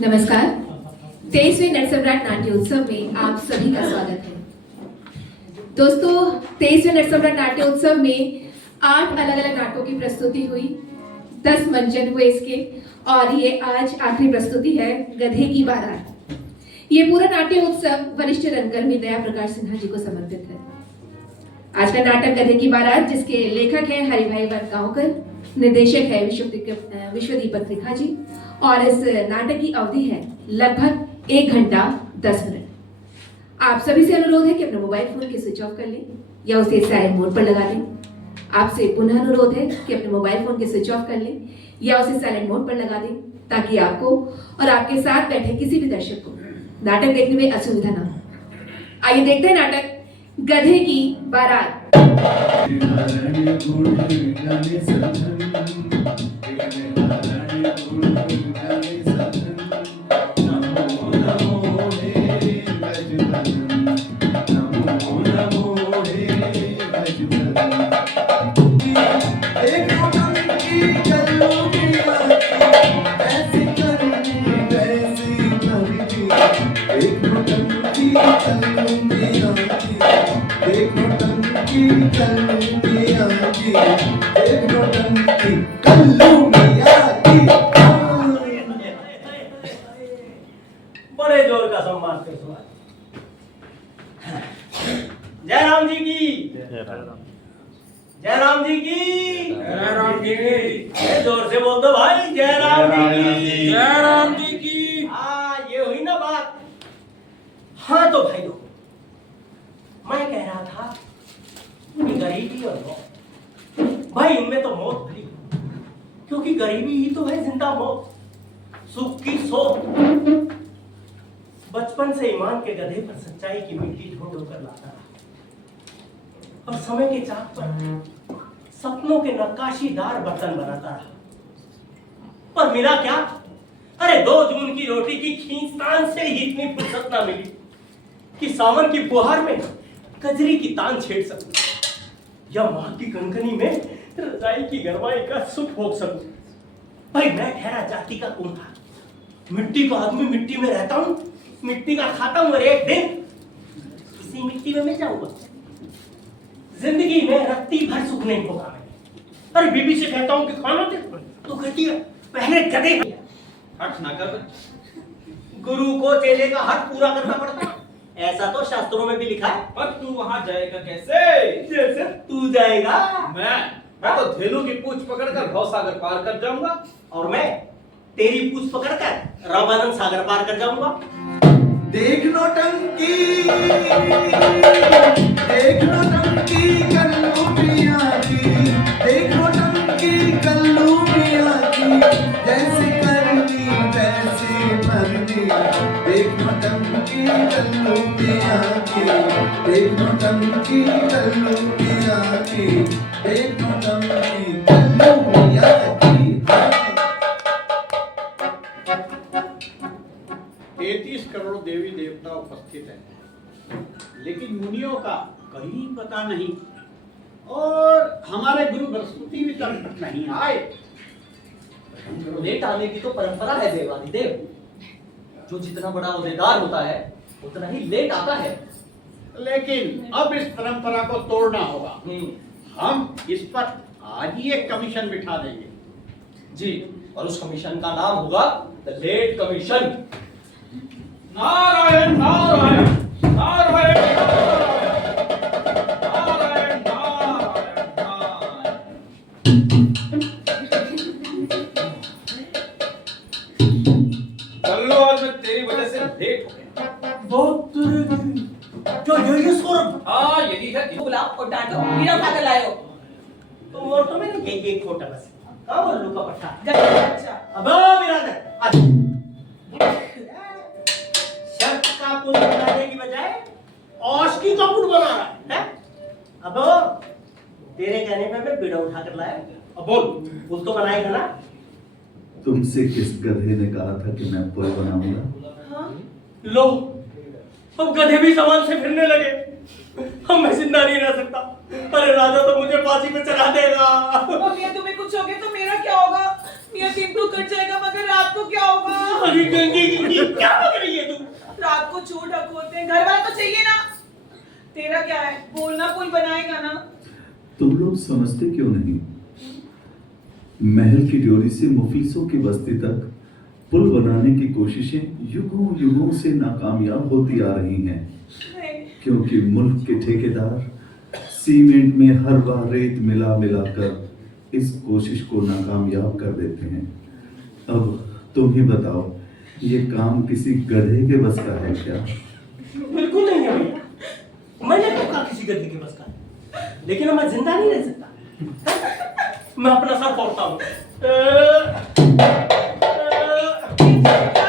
नमस्कार। 23वें नटसम्राट नाट्य उत्सव में आप सभी का स्वागत है। दोस्तों, 23वें नटसम्राट नाट्य उत्सव में 8 अलग अलग नाटकों की प्रस्तुति हुई, 10 मंचन हुए इसके, और ये आज आखिरी प्रस्तुति है गधे की बारात। ये पूरा नाट्य उत्सव वरिष्ठ रंगकर्मी दया प्रकाश सिन्हा जी को समर्पित है। आज का नाटक गधे की बारात, जिसके लेखक हैं हरिभाई वनगांवकर, निर्देशक है विश्वदीपक त्रिखा जी, और इस नाटक की अवधि है लगभग 1 घंटा 10 मिनट। आप सभी से अनुरोध है कि अपने मोबाइल फोन के स्विच ऑफ कर लें या उसे साइलेंट मोड पर लगा दें। आपसे पुनः अनुरोध है कि अपने मोबाइल फोन के स्विच ऑफ कर लें या उसे साइलेंट मोड पर लगा दें, ताकि आपको और आपके साथ बैठे किसी भी दर्शक को नाटक देखने में असुविधा न हो। आइए देखते हैं नाटक गधे की बारात। बड़े जोर का सम्मान के सवाल। जय राम जी की जय राम जी की जय राम जी की जोर से बोल दो भाई, जय राम जी की जय राम जी की। हाँ, ये हुई ना बात। हाँ तो भाई लोग, मैं कह रहा था कि गरीबी और मौत, भाई इनमें तो मौत भरी, क्योंकि गरीबी ही तो है जिंदा मौत, सुख की सोच। बचपन से ईमान के गधे पर सच्चाई की मिट्टी ढूंढ कर लाता रहा, और समय के चाक पर सपनों के नक्काशीदार बर्तन बनाता रहा। पर मिला क्या? अरे 2 जून की रोटी की खींचतान से ही इतनी फुर्सत ना मिली कि सावन की फुहार में कजरी की तान छेड़ सकूं, या मां की कनकनी में रजाई की गरमाई का सुख भोग सकूं। भाई मैं ठहरा जाति का कुंठा, मिट्टी का आदमी मिट्टी में रहता हूं, मिट्टी का खाता हूं, और एक दिन इसी मिट्टी में मिल जाऊंगा। जिंदगी में रत्ती भर सुख नहीं होगा मैंने। अरे बीबी से कहता हूं कि खाना दे, तो कहती है पहले गधे हट ना कर। गुरु को चेले का हक पूरा करना पड़ता है, ऐसा तो शास्त्रों में भी लिखा है। पर तू वहां जाएगा कैसे? जैसे तू जाएगा, मैं तो धेनु की पूंछ पकड़कर भवसागर पार कर जाऊंगा, और मैं तेरी पूंछ पकड़कर रामानंद सागर पार कर जाऊंगा। देख लो टंकी कल्लू मियां की, देख लो टंकी कल्लू मियां की, जैसे करनी वैसे मरनी। देख लो टंकी कल्लू मियां की, देख लो टंकी कल्लू मियां की, देख लो टंकी कल्लू मियां की। 33 करोड़ देवी देवता उपस्थित हैं, लेकिन मुनियों का कहीं पता नहीं, और हमारे गुरु बृहस्पति भी तक नहीं आए। लेट आने की तो परंपरा है देवादिदेव। जो जितना बड़ा ओहदेदार होता है उतना ही लेट आता है। लेकिन अब इस परंपरा को तोड़ना होगा। हम इस पर आज ही एक कमीशन बिठा देंगे। जी, और उस कमीशन का नाम होगा the late commission. Narayan Narayan Narayan Narayan Narayan Narayan. Kallu, आज मैं तेरी वजह से लेट हो गया। जो ये सौरभ, हाँ यही है। गुलाब और डांटो बिना खाकर लाए हो। तुम और तो मैंने एक छोटा बस कहाँ बोल लूँ का पट्टा। अच्छा, अब बिरादर शर्त का पुल बनाने की बजाय औशकी का पुल बना रहा है? अब तेरे कहने पे मैं बीड़ा उठा कर लाया। अब बोल, पुल तो बनाएगा ना? तुमसे किस गधे ने कहा था कि मैं पुल बनाऊंगा? लो, अब गधे भी सामान से फिरने लगे। अब मैं जिंदा नहीं रह सकता। अरे राजा तो मुझे फांसी पे चढ़ा देगा। मियां तुम्हें कुछ हो गया तो मेरा क्या होगा? मियां दिन तो कट जाएगा मगर रात को क्या होगा? अरे गंगी जी क्या बक रही है तू? रात को चोर ढक होते हैं, घर वाला तो चाहिए ना। तेरा क्या है, बोलना पुल बनाएगा ना। तुम लोग समझते क्यों नहीं? महल की ड्योरी से मुफलिसों की बस्ती तक पुल बनाने की कोशिशें युगों युगों से नाकामयाब होती आ रही हैं, क्योंकि मुल्क के ठेकेदार सीमेंट में हर बार रेत मिला मिलाकर इस कोशिश को नाकामयाब कर देते हैं। अब तुम ही बताओ, ये काम किसी गधे के बस का है क्या? बिल्कुल नहीं है भैया, मैंने तो कहा किसी गधे के बस का, लेकिन मैं जिंदा नहीं रह सकता। मैं अपना सर फोड़ता हूँ। क्या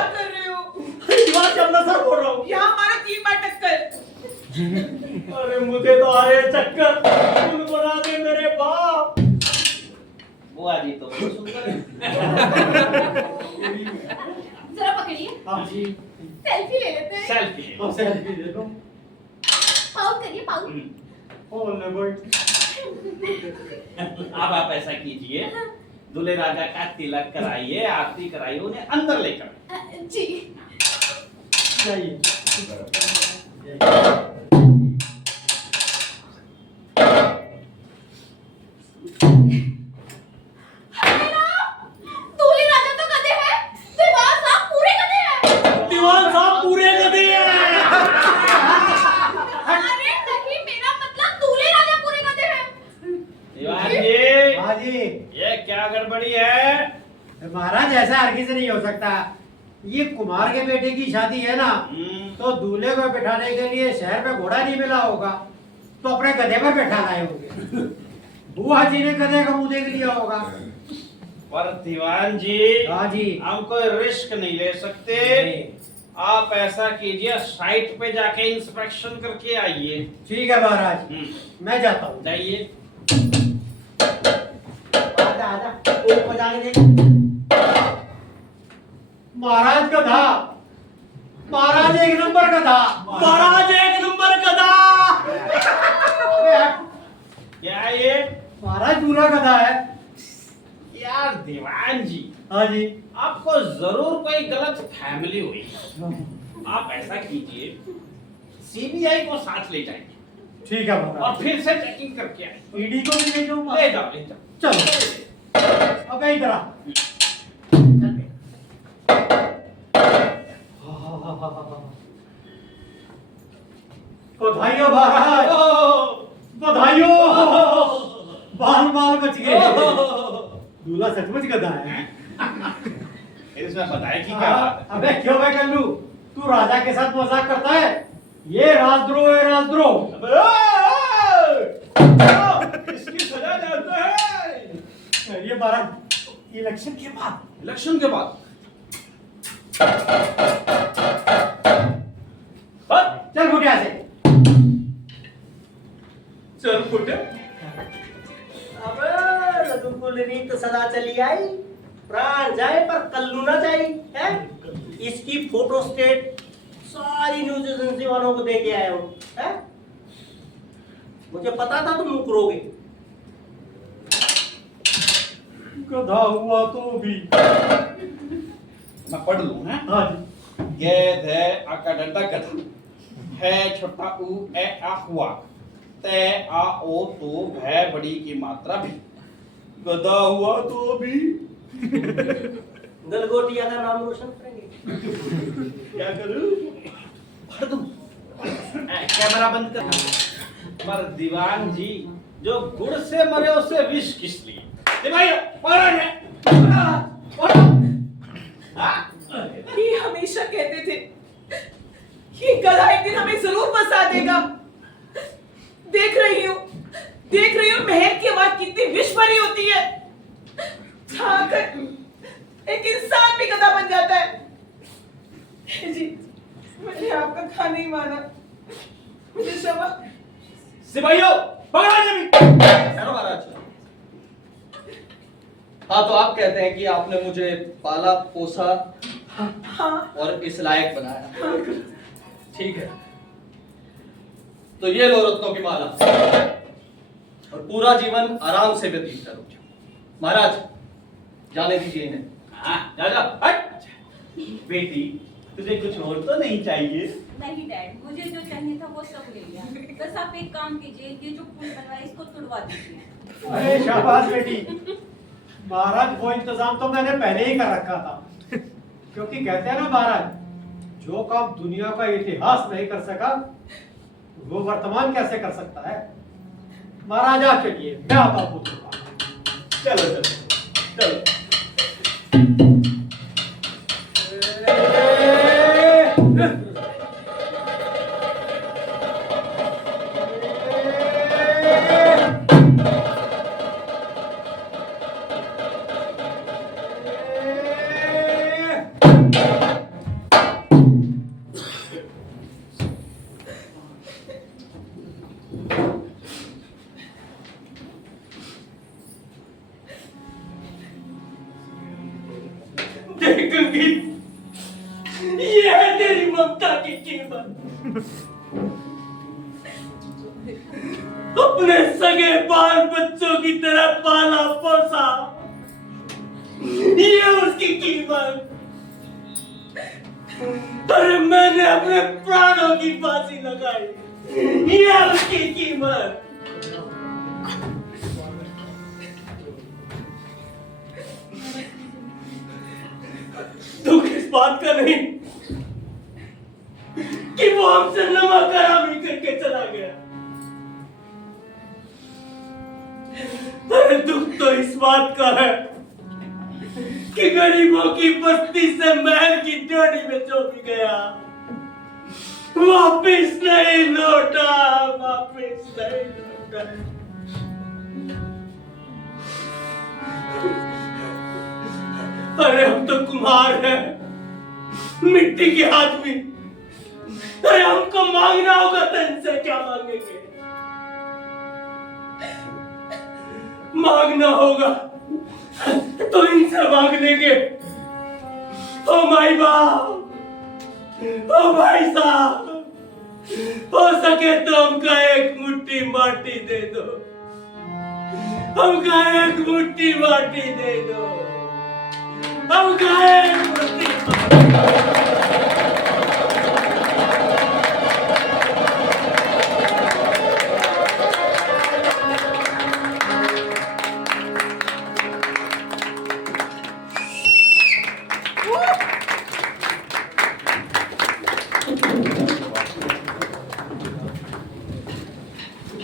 कर रहे हो? दीवार से अपना सर फोड़ रहा हूँ। यहाँ हमारा 3 बार टक्कर। अरे मुझे तो आ रहे हैं चक्कर, तुम बना दे मेरे बाप। बुआ जी तो बहुत सुंदर है। जरा पकड़िए, हाँ जी, सेल्फी ले लेते हैं। सेल्फी। अब सेल्फी ले लो। पाउट करिए, पाउट। ओ नेवर। अब आप ऐसा कीजिए, दूल्हे राजा का तिलक कराइए, आरती कराइए, उन्हें अंदर लेकर। जी। जाइए। दूल्हे राजा तो गधे हैं, दीवार साहब पूरे गधे हैं। दीवार साहब पूरे गधे हैं। अरे नहीं, मेरा मतलब दूल्हे राजा पूरे गधे हैं। दीवान जी, हाँ जी, ये क्या गड़बड़ी है? महाराज ऐसा हरगिज नहीं हो सकता। ये कुमार के बेटे की शादी है ना, तो दूल्हे को बिठाने के लिए शहर में घोड़ा नहीं मिला होगा, तो अपने गधे पर बैठा लाए होंगे। बुआ जी ने गधे का मुंह देख लिया होगा। पर दीवान जी, हाँ जी, हम कोई रिस्क नहीं ले सकते। आप ऐसा कीजिए, साइट पे जाके इंस्पेक्शन करके आइए। ठीक है महाराज, मैं जाता हूँ। जाइए। आजा आजा, एक बजा के देख। महाराज गधा, महाराज एक नंबर गधा। महाराज एक नंबर गधा। अबे हट। क्या ये? महाराज पूरा गधा है। यार दीवान जी, हाँ जी, आपको जरूर कोई गलत फैमिली हुई। आप ऐसा कीजिए, सीबीआई को साथ ले जाइए ठीक है और महाराज। फिर से चेकिंग करके आइए। ईडी को भी ले जाऊँ? ले जाओ, ले जाओ। चलो, अब इधर आ। बधाइयों महाराज, बधाइयों। बाल बाल बच गए। दूल्हा सचमुच गधा है। इसमें बधाई की क्या बात है? अबे क्यों बे कल्लू, तू राजा के साथ मजाक करता है? ये राजद्रोह है, राजद्रोह। इसकी सजा जानते हैं। ये महाराज इलेक्शन के बाद। इलेक्शन के बाद चल फुटिया से। चल फुटे। अबे रघुकुलनी तो सदा चली आई, प्राण जाए पर कल्लू ना जाए है। इसकी फोटो स्टेट सारी न्यूज एजेंसी वालों को दे के आया हूँ है। मुझे पता था तुम मुकरोगे। गधा हुआ तो भी। मैं पढ़ लूं हैं? हाँ जी। गैद है आका डंडा गधा है छोटा ऊ ए आ हुआ ते आ ओ तो भै बड़ी की मात्रा भी गधा हुआ तो भी गलगोटिया का नाम रोशन करेंगे। क्या करूं? पढ़ दूं? कैमरा बंद कर। पर दीवान जी, जो गुड़ से मरे उसे विष किस लिए? भाई पढ़ ये हमेशा कहते थे कि गधा एक दिन हमें जरूर फंसा देगा। देख रही हूँ महल की आवाज कितनी विष भरी होती है। आकर एक इंसान भी गधा बन जाता है। जी, मैंने आपका कहा नहीं माना, मुझे क्षमा। सिपाहियों पकड़ो जमीन। हेलो महाराज। हाँ, तो आप कहते हैं कि आपने मुझे पाला पोसा हाँ, और इस लायक बनाया। ठीक है, तो ये लो रत्नों की माला और पूरा जीवन आराम से व्यतीत करो। महाराज जाने दीजिए इन्हें। हाँ, जा जा हट। बेटी तुझे कुछ और तो नहीं चाहिए? नहीं डैड, मुझे जो चाहिए था वो सब ले लिया। बस आप एक काम कीजिए, ये जो पुल बनवा है इसको तुड़वा दीजिए। अरे शाबाश बेटी। महाराज वो इंतजाम तो मैंने पहले ही कर रखा था, क्योंकि कहते हैं ना महाराज, जो काम दुनिया का इतिहास नहीं कर सका वो वर्तमान कैसे कर सकता है। महाराज आप चलिए, मैं आता हूँ पुत्र का। चलो चलो चलो। देखूंगी, ये है तेरी ममता की कीमत। अपने सगे बाल बच्चों की तरह पाला पोसा, ये उसकी कीमत। अरे मैंने अपने प्राणों की फांसी लगाई, ये उसकी कीमत। दुख इस बात का नहीं कि वो हमसे नमक हरामी करके चला गया, अरे दुख तो इस बात का है कि गरीबों की बस्ती से महल की डोरी में जो भी गया वापिस नहीं लौटा, वापिस नहीं लौटा। अरे हम तो कुम्हार हैं, मिट्टी के आदमी। अरे हमको मांगना होगा तो इनसे क्या मांगेंगे? मांगना होगा तो इनसे मांग लेंगे। ओ माई बाप, ओ भाई साहब, हो सके तो हमका एक मुट्ठी माटी दे दो, हमका एक मुट्ठी माटी दे दो, हमका एक मुट्ठी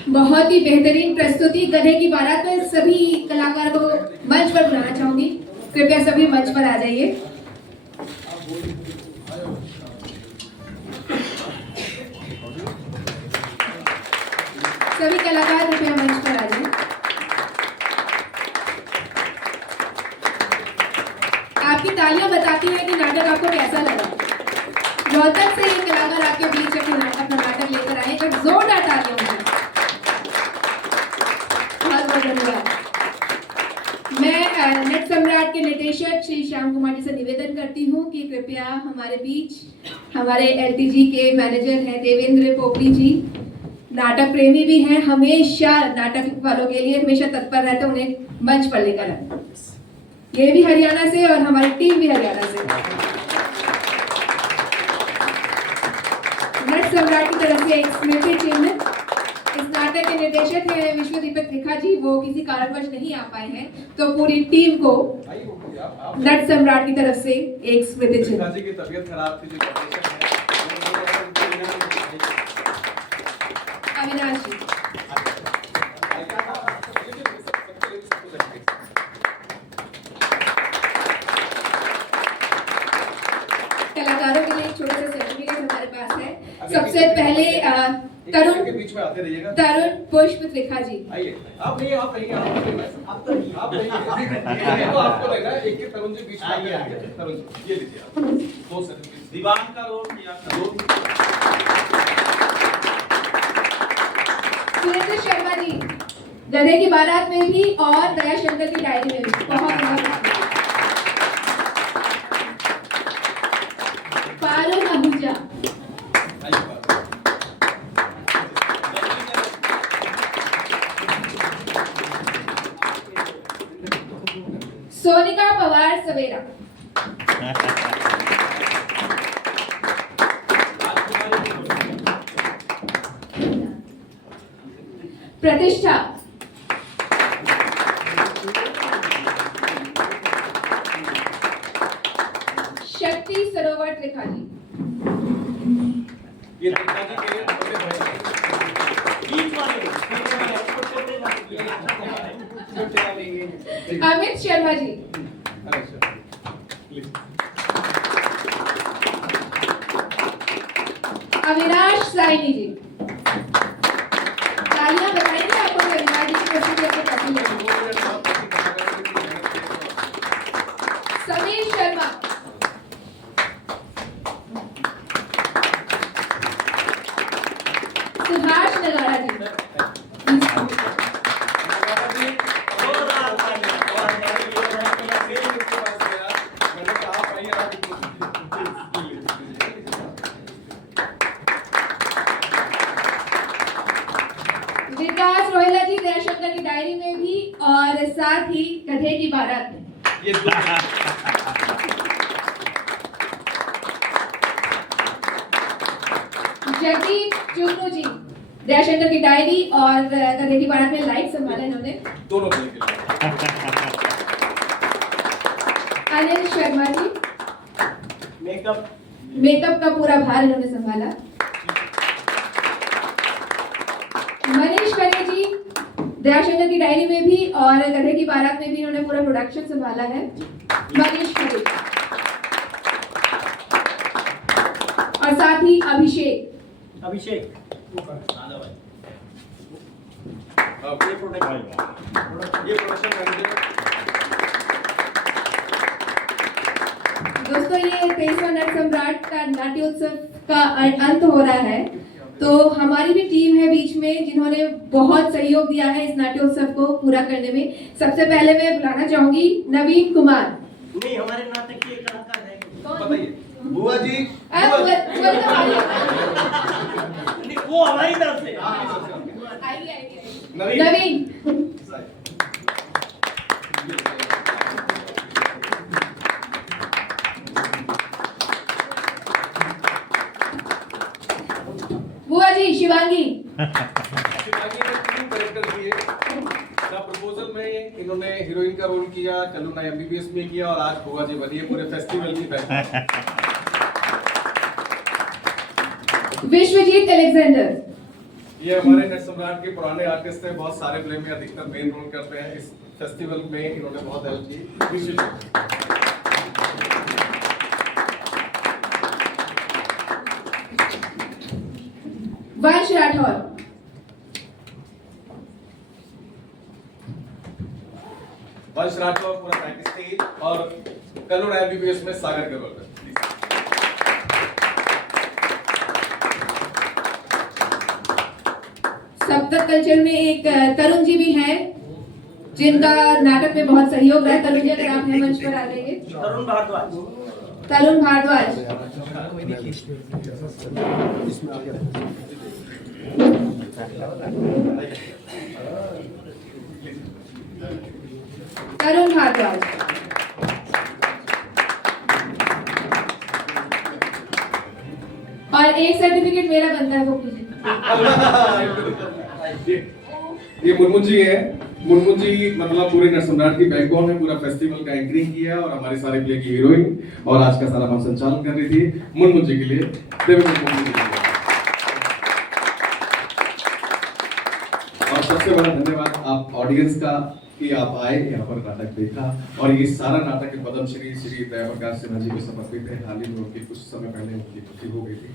बहुत ही बेहतरीन प्रस्तुति गधे की बारात में। सभी कलाकारों को मंच पर बुलाना चाहूंगी, कृपया सभी मंच पर आ जाइए। सभी कलाकार कृपया मंच पर आ जाइए। आपकी तालियां बताती हैं कि नाटक आपको कैसा लगा। रोहतक से ये कलाकार आपके बीच अपना नाटक लेकर आए, एक जोरदार तालियों से। बहुत बहुत धन्यवाद। मैं नट सम्राट के निर्देशक श्री श्याम कुमार जी से निवेदन करती हूँ कि कृपया हमारे बीच हमारे एलटीजी के मैनेजर हैं देवेंद्र पोपली जी, नाटक प्रेमी भी हैं, हमेशा नाटक वालों के लिए हमेशा तत्पर रहते, उन्हें मंच पर लेकर आए। ये भी हरियाणा से और हमारी टीम भी हरियाणा से। नट सम्राट की तरफ से एक स्मृति चिन्ह। इस नाटक के निर्देशक हैं विश्वदीपक त्रिखा जी, वो किसी कारणवश नहीं आ पाए हैं, तो पूरी टीम को नट सम्राट की तरफ से एक स्मृति चिन्ह। की तबीयत खराब थी, अविनाश जी। कलाकारों के लिए एक छोटा सा सर्टिफिकेट हमारे पास है। सबसे पहले तरुण के बीच में आते रहिएगा। तरुण पुष्प त्रिखा जी। आइए, आप नहीं, आप रहिए, आप तो नहीं, आप रहिए। ये तो आपको लग रहा है, एक के तरुण जी बीच में आते रहिए। तरुण जी, ये लीजिए आप। दो सर्टिफिकेट। दीवान का रोल किया था। सुरेंद्र शर्मा जी, गधे की बारात में भी और दया शंकर की डायरी में भी बहुत बहुत। पारुल आहूजा। सोनिका पवार सवेरा। प्रतिष्ठा, शक्ति सरोवर त्रिखाली, ये त्रिखा जी के बड़े भाई बीच वाले अमित शर्मा जी, अविनाश साइनी जी। तालियां बजाएंगे आपको परिवार की प्रस्तुति आपको कैसी लगी। समीर शर्मा, सुभाष नगाड़ा जी। विकास रोहिला जी दयाशंकर की डायरी में भी और साथ ही गधे की बारात में। ये जगदीप चुन्नू जी दयाशंकर की डायरी और गधे की बारात में लाइट संभाला इन्होंने। दोनों के अनिल शर्मा जी मेकअप का पूरा भार इन्होंने संभाला। मनीष खरे जी दयाशंकर की डायरी में भी और गधे की बारात में भी इन्होंने पूरा प्रोडक्शन संभाला है। मनीष खरे और साथ ही अभिषेक ये प्रोडक्शन मैनेजर दोस्तों, ये 23वां नट सम्राट का नाट्योत्सव का अंत हो रहा है, तो हमारी भी टीम है बीच में जिन्होंने बहुत सहयोग दिया है इस नाट्योत्सव को पूरा करने में। सबसे पहले मैं बुलाना चाहूंगी नवीन कुमार। नहीं, हमारे नाटक के कलाकार है। कौन? बताइए। बुआ जी नहीं, वो हमारी तरफ से। आइए। नवीन नवीन बुआ जी शिवांगी। शिवांगी ने 3 कैरेक्टर किए। द प्रपोजल में इन्होंने हीरोइन का रोल किया, कल्लू ना एमबीबीएस में किया और आज बुआ जी बनी है पूरे फेस्टिवल की पहचान। विश्वजीत अलेक्जेंडर। ये हमारे नट सम्राट के पुराने आर्टिस्ट हैं, बहुत सारे फिल्म में अधिकतर मेन रोल करते हैं। इस फेस्टिवल में इन्होंने बहुत हेल्प की। विश्वजीत वंश राठौर। वंश राठौर पूरा बैक स्टेज और कल्लू ना एमबीबीएस में सागर के रोल में। सप्तक कल्चर में एक तरुण जी भी हैं जिनका नाटक में बहुत सहयोग रहा है। तरुण जी अगर आप यहाँ मंच पर आ जाइए। तरुण भारद्वाज। तरुण भारद्वाज। तरुण भारद्वाज। और एक सर्टिफिकेट मेरा बनता है वो मुझे। ये मुनमुन जी है। मुनमुन जी मतलब पूरे नट सम्राट की बैकबोन है, पूरा फेस्टिवल का एंकरिंग किया और हमारे सारे प्ले की हीरोइन और आज का सारा मंच संचालन कर रही थी। मुनमुन जी के लिए और सबसे बड़ा धन्यवाद आप ऑडियंस का कि आप आए यहाँ पर नाटक देखा और ये सारा नाटक पद्मश्री श्री दयाप्रकाश सिन्हा जी को समर्पित है। हाल ही में उनकी कुछ समय पहले उनकी मृत्यु हो गई थी।